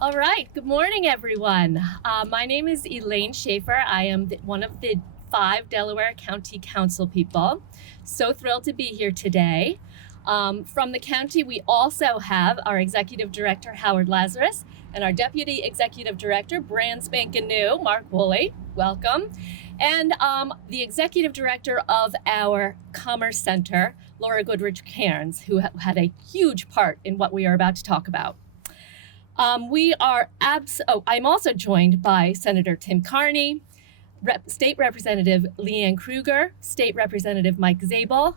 All right, good morning, everyone. My name is Elaine Schaefer. I am one of the 5 Delaware County Council people. So thrilled to be here today. From the county, we also have our Executive Director, Howard Lazarus, and our Deputy Executive Director, brand spanking new, Mark Woolley. Welcome. And the Executive Director of our Commerce Center, Laura Goodrich Cairns, who had a huge part in what we are about to talk about. I'm also joined by Senator Tim Kearney, State Representative Leanne Krueger, State Representative Mike Zabel,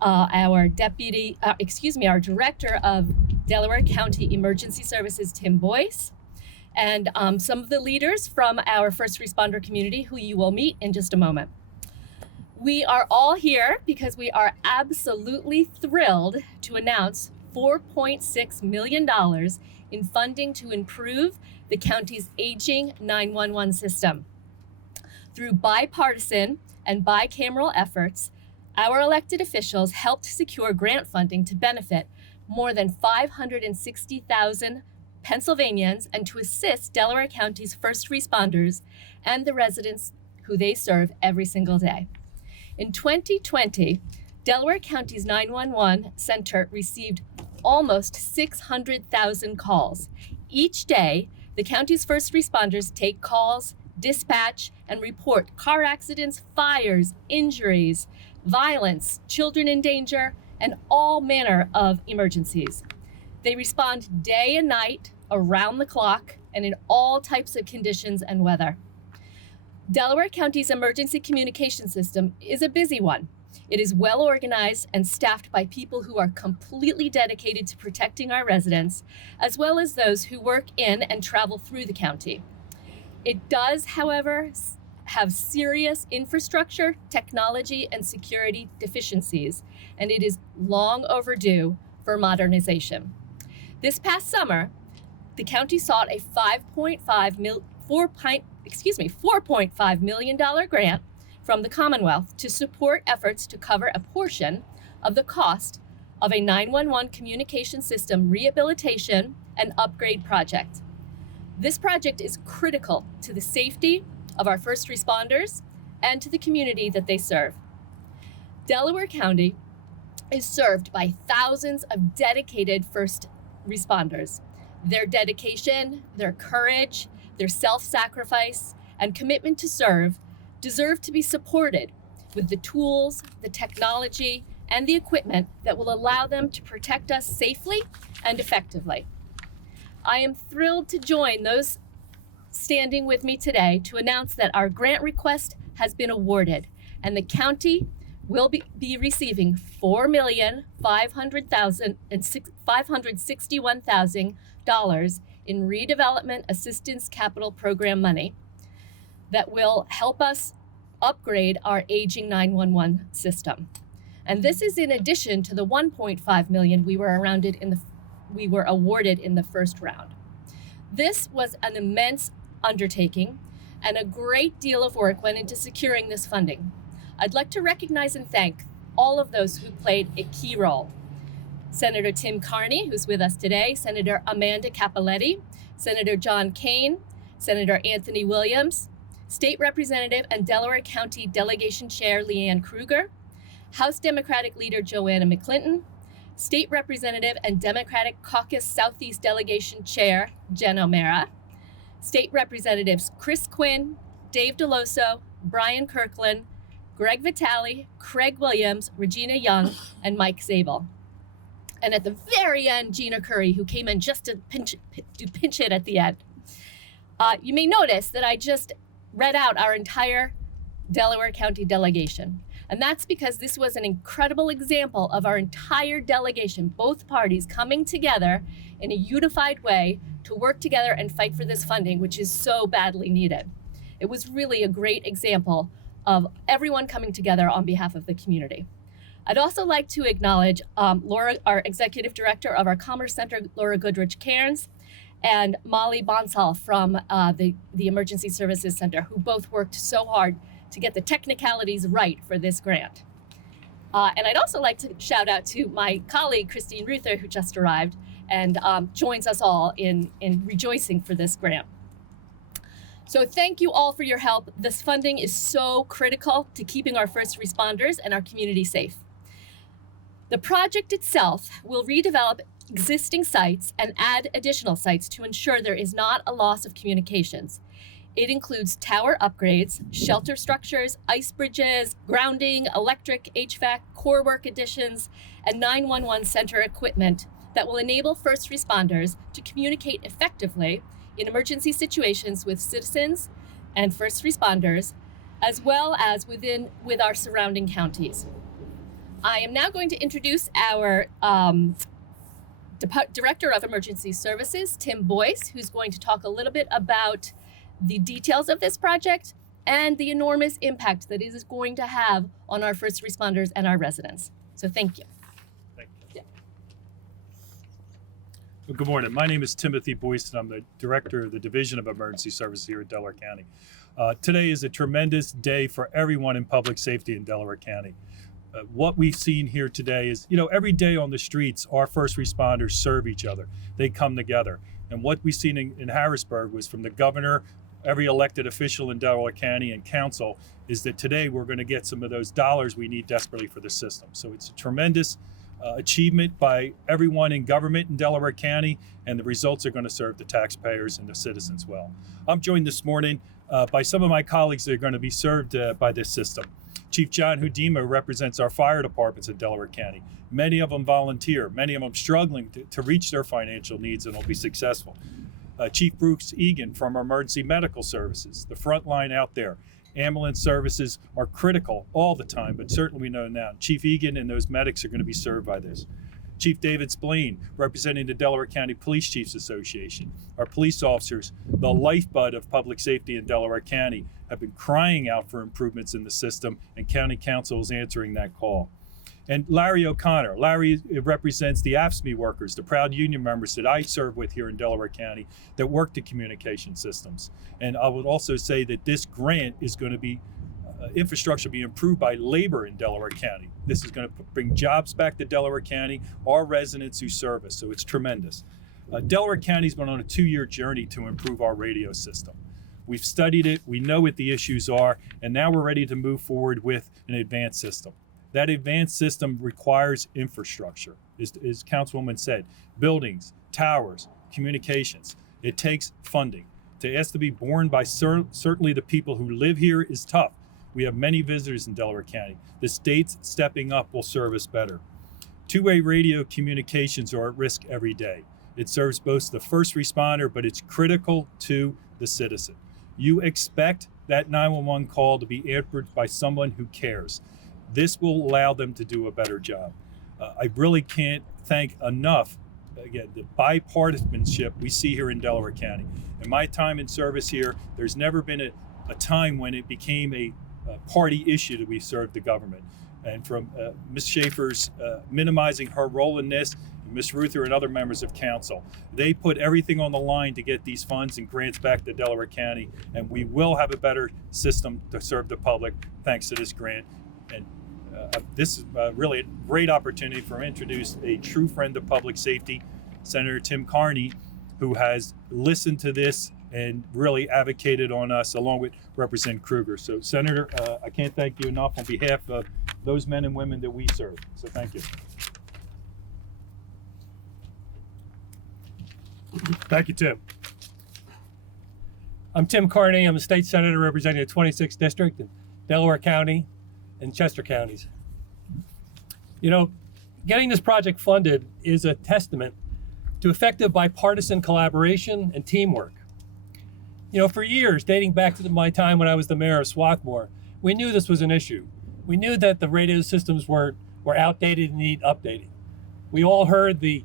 our Director of Delaware County Emergency Services, Tim Boyce, and some of the leaders from our first responder community who you will meet in just a moment. We are all here because we are absolutely thrilled to announce $4.6 million in funding to improve the county's aging 911 system. Through bipartisan and bicameral efforts, our elected officials helped secure grant funding to benefit more than 560,000 Pennsylvanians and to assist Delaware County's first responders and the residents who they serve every single day. In 2020, Delaware County's 911 center received almost 600,000 calls. Each day, the county's first responders take calls, dispatch, and report car accidents, fires, injuries, violence, children in danger, and all manner of emergencies. They respond day and night, around the clock, and in all types of conditions and weather. Delaware County's emergency communication system is a busy one. It is well organized and staffed by people who are completely dedicated to protecting our residents, as well as those who work in and travel through the county. It does, however, have serious infrastructure, technology, and security deficiencies, and it is long overdue for modernization. This past summer, the county sought a $4.5 million grant from the Commonwealth to support efforts to cover a portion of the cost of a 911 communication system rehabilitation and upgrade project. This project is critical to the safety of our first responders and to the community that they serve. Delaware County is served by thousands of dedicated first responders. Their dedication, their courage, their self-sacrifice, and commitment to serve deserve to be supported with the tools, the technology, and the equipment that will allow them to protect us safely and effectively. I am thrilled to join those standing with me today to announce that our grant request has been awarded and the county will be receiving $4,561,000 in redevelopment assistance capital program money that will help us upgrade our aging 911 system. And this is in addition to the $1.5 million we were awarded in the first round. This was an immense undertaking, and a great deal of work went into securing this funding. I'd like to recognize and thank all of those who played a key role. Senator Tim Kearney, who's with us today, Senator Amanda Cappelletti, Senator John Kane, Senator Anthony Williams, State Representative and Delaware County Delegation Chair Leanne Krueger, House Democratic Leader Joanna McClinton, State Representative and Democratic Caucus Southeast Delegation Chair Jen O'Mara, State Representatives Chris Quinn, Dave Deloso, Brian Kirkland, Greg Vitale, Craig Williams, Regina Young, and Mike Zabel. And at the very end, Gina Curry, who came in just to pinch hit at the end. You may notice that I just read out our entire Delaware County delegation. And that's because this was an incredible example of our entire delegation, both parties coming together in a unified way to work together and fight for this funding, which is so badly needed. It was really a great example of everyone coming together on behalf of the community. I'd also like to acknowledge Laura, our Executive Director of our Commerce Center, Laura Goodrich Cairns, and Molly Bonsall from the Emergency Services Center, who both worked so hard to get the technicalities right for this grant. And I'd also like to shout out to my colleague, Christine Ruther, who just arrived, and joins us all in rejoicing for this grant. So thank you all for your help. This funding is so critical to keeping our first responders and our community safe. The project itself will redevelop existing sites and add additional sites to ensure there is not a loss of communications. It includes tower upgrades, shelter structures, ice bridges, grounding, electric, HVAC, core work additions, and 911 center equipment that will enable first responders to communicate effectively in emergency situations with citizens and first responders, as well as with our surrounding counties. I am now going to introduce our Director of Emergency Services, Tim Boyce, who's going to talk a little bit about the details of this project and the enormous impact that it is going to have on our first responders and our residents. So thank you. Thank you. Yeah. Well, good morning. My name is Timothy Boyce, and I'm the Director of the Division of Emergency Services here at Delaware County. Today is a tremendous day for everyone in public safety in Delaware County. What we've seen here today is, every day on the streets, our first responders serve each other. They come together. And what we've seen in Harrisburg was from the governor, every elected official in Delaware County, and council, is that today we're going to get some of those dollars we need desperately for the system. So it's a tremendous achievement by everyone in government in Delaware County, and the results are going to serve the taxpayers and the citizens well. I'm joined this morning by some of my colleagues that are going to be served by this system. Chief John Hudima represents our fire departments in Delaware County. Many of them volunteer, many of them struggling to reach their financial needs and will be successful. Chief Bruce Egan from our emergency medical services, the front line out there. Ambulance services are critical all the time, but certainly we know now. Chief Egan and those medics are going to be served by this. Chief David Spillane, representing the Delaware County Police Chiefs Association. Our police officers, the lifeblood of public safety in Delaware County, have been crying out for improvements in the system, and County Council is answering that call. And Larry O'Connor. Larry represents the AFSCME workers, the proud union members that I serve with here in Delaware County that work the communication systems. And I would also say that this grant is going to be infrastructure be improved by labor in Delaware County. This is going to bring jobs back to Delaware County, our residents who serve us, so it's tremendous. Delaware County's been on a 2-year journey to improve our radio system. We've studied it, we know what the issues are, and now we're ready to move forward with an advanced system. That advanced system requires infrastructure, as Councilwoman said, buildings, towers, communications. It takes funding. To ask to be borne by certainly the people who live here is tough. We have many visitors in Delaware County. The state's stepping up will serve us better. Two-way radio communications are at risk every day. It serves both the first responder, but it's critical to the citizen. You expect that 911 call to be answered by someone who cares. This will allow them to do a better job. I really can't thank enough, again, the bipartisanship we see here in Delaware County. In my time in service here, there's never been a time when it became a party issue that we served the government. And from Ms. Schaefer's minimizing her role in this, Ms. Ruther and other members of council, they put everything on the line to get these funds and grants back to Delaware County, and we will have a better system to serve the public thanks to this grant. And this is really a great opportunity for me to introduce a true friend of public safety, Senator Tim Kearney, who has listened to this and really advocated on us, along with Representative Krueger. So, Senator, I can't thank you enough on behalf of those men and women that we serve. So thank you. Thank you, Tim. I'm Tim Kearney. I'm a state senator representing the 26th district in Delaware County and Chester counties. Getting this project funded is a testament to effective bipartisan collaboration and teamwork. For years, dating back to my time when I was the mayor of Swarthmore, we knew this was an issue. We knew that the radio systems were outdated and need updating. We all heard the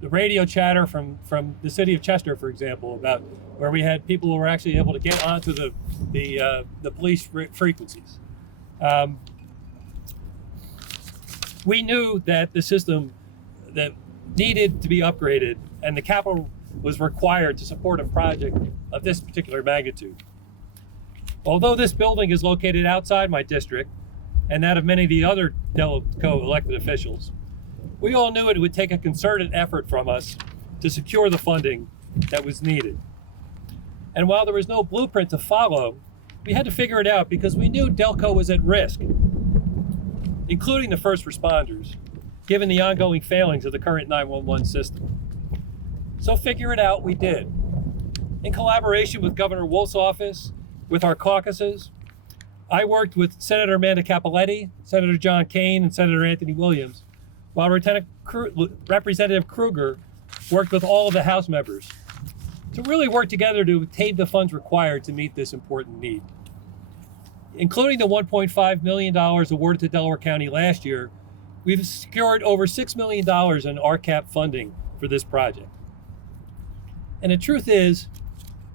radio chatter from the city of Chester, for example, about where we had people who were actually able to get onto the police frequencies. We knew that the system that needed to be upgraded and the capital was required to support a project of this particular magnitude. Although this building is located outside my district and that of many of the other Delco elected officials, We all knew it would take a concerted effort from us to secure the funding that was needed. And while there was no blueprint to follow, we had to figure it out because we knew Delco was at risk, including the first responders, given the ongoing failings of the current 911 system. So figure it out we did. In collaboration with Governor Wolf's office, with our caucuses, I worked with Senator Amanda Capoletti, Senator John Kane, and Senator Anthony Williams, while Representative Krueger worked with all of the House members to really work together to obtain the funds required to meet this important need. Including the $1.5 million awarded to Delaware County last year, we've secured over $6 million in RCAP funding for this project. And the truth is,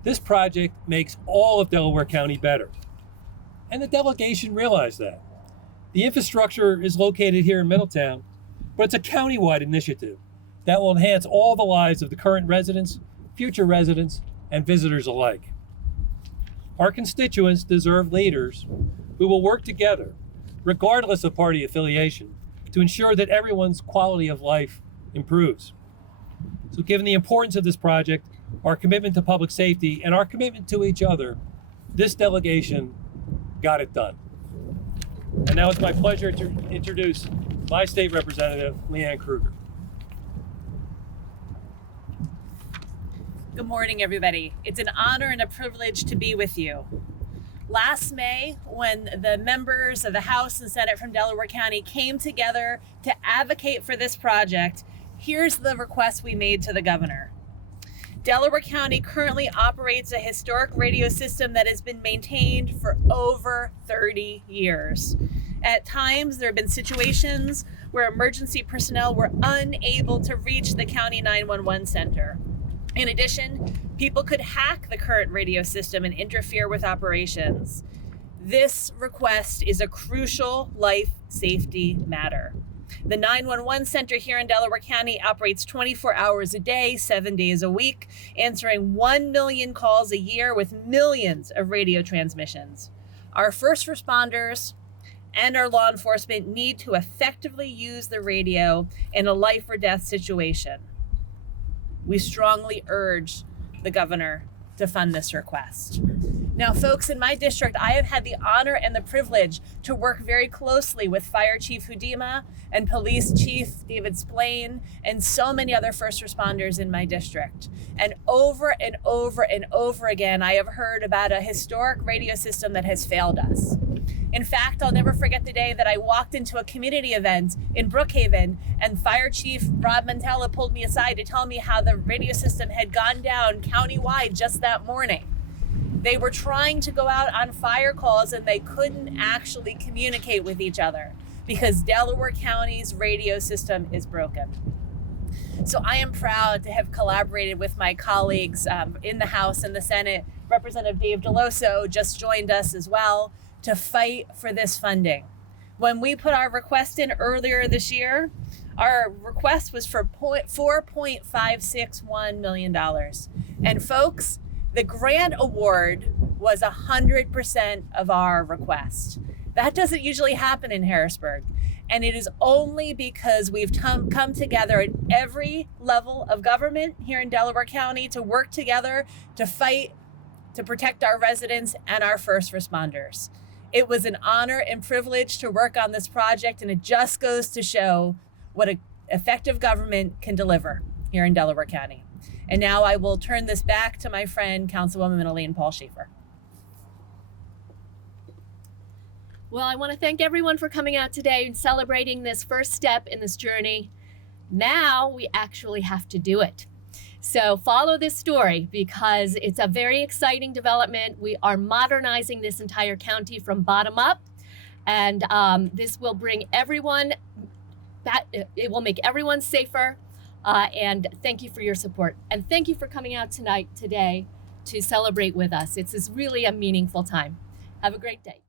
this project makes all of Delaware County better. And the delegation realized that. The infrastructure is located here in Middletown, but it's a county-wide initiative that will enhance all the lives of the current residents, future residents, and visitors alike. Our constituents deserve leaders who will work together, regardless of party affiliation, to ensure that everyone's quality of life improves. So given the importance of this project, our commitment to public safety, and our commitment to each other, this delegation got it done. And now it's my pleasure to introduce my state representative, Leanne Krueger. Good morning, everybody. It's an honor and a privilege to be with you. Last May, when the members of the House and Senate from Delaware County came together to advocate for this project, here's the request we made to the governor. Delaware County currently operates a historic radio system that has been maintained for over 30 years. At times, there have been situations where emergency personnel were unable to reach the county 911 center. In addition, people could hack the current radio system and interfere with operations. This request is a crucial life safety matter. The 911 center here in Delaware County operates 24 hours a day, 7 days a week, answering 1 million calls a year with millions of radio transmissions. Our first responders and our law enforcement need to effectively use the radio in a life or death situation. We strongly urge the governor to fund this request. Now, folks, in my district, I have had the honor and the privilege to work very closely with Fire Chief Hudima and Police Chief David Splain and so many other first responders in my district. And over and over and over again, I have heard about a historic radio system that has failed us. In fact, I'll never forget the day that I walked into a community event in Brookhaven and Fire Chief Rob Mantella pulled me aside to tell me how the radio system had gone down countywide just that morning. They were trying to go out on fire calls and they couldn't actually communicate with each other because Delaware County's radio system is broken. So I am proud to have collaborated with my colleagues in the House and the Senate. Representative Dave Deloso just joined us as well to fight for this funding. When we put our request in earlier this year, our request was for $4.561 million. And folks, the grant award was 100% of our request. That doesn't usually happen in Harrisburg. And it is only because we've come together at every level of government here in Delaware County to work together to fight to protect our residents and our first responders. It was an honor and privilege to work on this project, and it just goes to show what an effective government can deliver here in Delaware County. And now I will turn this back to my friend, Councilwoman Elaine Schaefer. Well, I want to thank everyone for coming out today and celebrating this first step in this journey. Now we actually have to do it. So follow this story because it's a very exciting development. We are modernizing this entire county from bottom up, and this will bring everyone back. It will make everyone safer. And thank you for your support. And thank you for coming out today to celebrate with us. It's really a meaningful time. Have a great day.